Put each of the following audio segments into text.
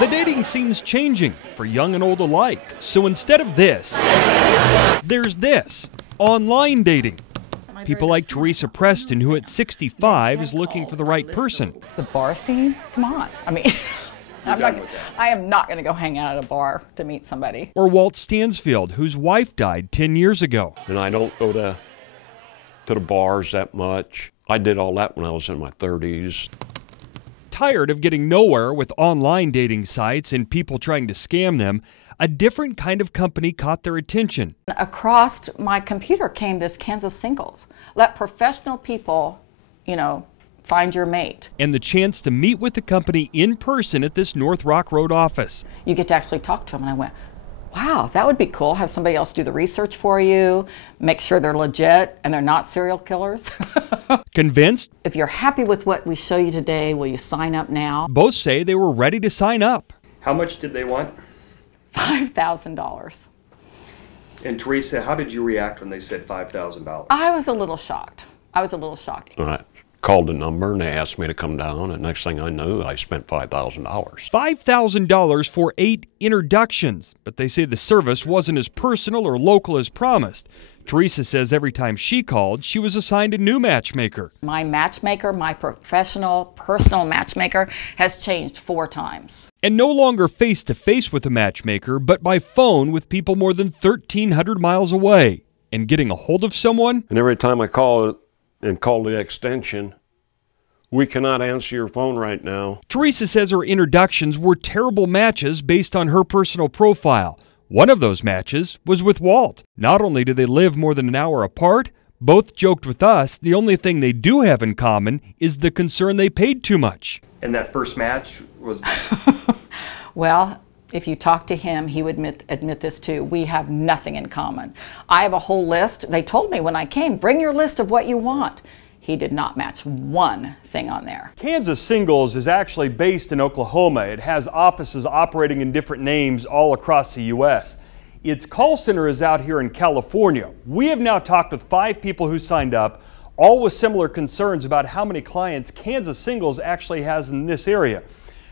The dating scene's changing for young and old alike. So instead of this, there's this, online dating. People like Teresa Preston, who at 65 is looking for the right person. The bar scene? Come on. I mean, I am not going to go hang out at a bar to meet somebody. Or Walt Stansfield, whose wife died 10 years ago. And I don't go to the bars that much. I did all that when I was in my 30s. Tired of getting nowhere with online dating sites and people trying to scam them, a different kind of company caught their attention. Across my computer came this Kansas Singles. Let professional people, find your mate. And the chance to meet with the company in person at this North Rock Road office. You get to actually talk to them, and I went, wow, that would be cool. Have somebody else do the research for you, make sure they're legit and they're not serial killers. Convinced? If you're happy with what we show you today, will you sign up now? Both say they were ready to sign up. How much did they want? $5,000. And Teresa, how did you react when they said $5,000? I was a little shocked. I called the number and they asked me to come down, and next thing I knew, I spent $5,000. $5,000 for 8 introductions, but they say the service wasn't as personal or local as promised. Teresa says every time she called, she was assigned a new matchmaker. My matchmaker, my professional, personal matchmaker, has changed 4 times. And no longer face-to-face with a matchmaker, but by phone with people more than 1,300 miles away. And getting a hold of someone? And every time I call the extension, we cannot answer your phone right now. Teresa says her introductions were terrible matches based on her personal profile. One of those matches was with Walt. Not only do they live more than an hour apart, both joked with us the only thing they do have in common is the concern they paid too much. And that first match was... Well, if you talk to him, he would admit this too. We have nothing in common. I have a whole list. They told me when I came, bring your list of what you want. He did not match one thing on there. Kansas Singles is actually based in Oklahoma. It has offices operating in different names all across the U.S. Its call center is out here in California. We have now talked with 5 people who signed up, all with similar concerns about how many clients Kansas Singles actually has in this area.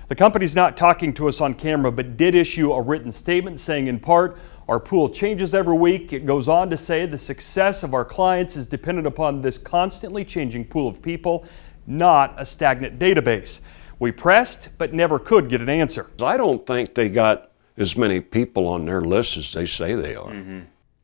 The company's not talking to us on camera, but did issue a written statement saying in part, our pool changes every week. It goes on to say the success of our clients is dependent upon this constantly changing pool of people, not a stagnant database. We pressed, but never could get an answer. I don't think they got as many people on their list as they say they are.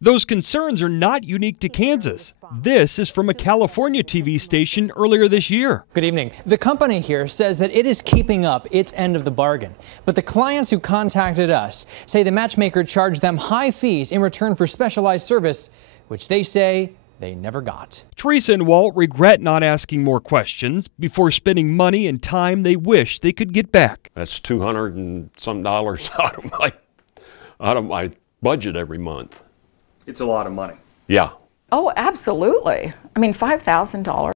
Those concerns are not unique to Kansas. This is from a California TV station earlier this year. Good evening. The company here says that it is keeping up its end of the bargain. But the clients who contacted us say the matchmaker charged them high fees in return for specialized service, which they say they never got. Teresa and Walt regret not asking more questions before spending money and time they wish they could get back. That's $200 and some out of my budget every month. It's a lot of money. Yeah. Oh, absolutely. I mean, $5,000.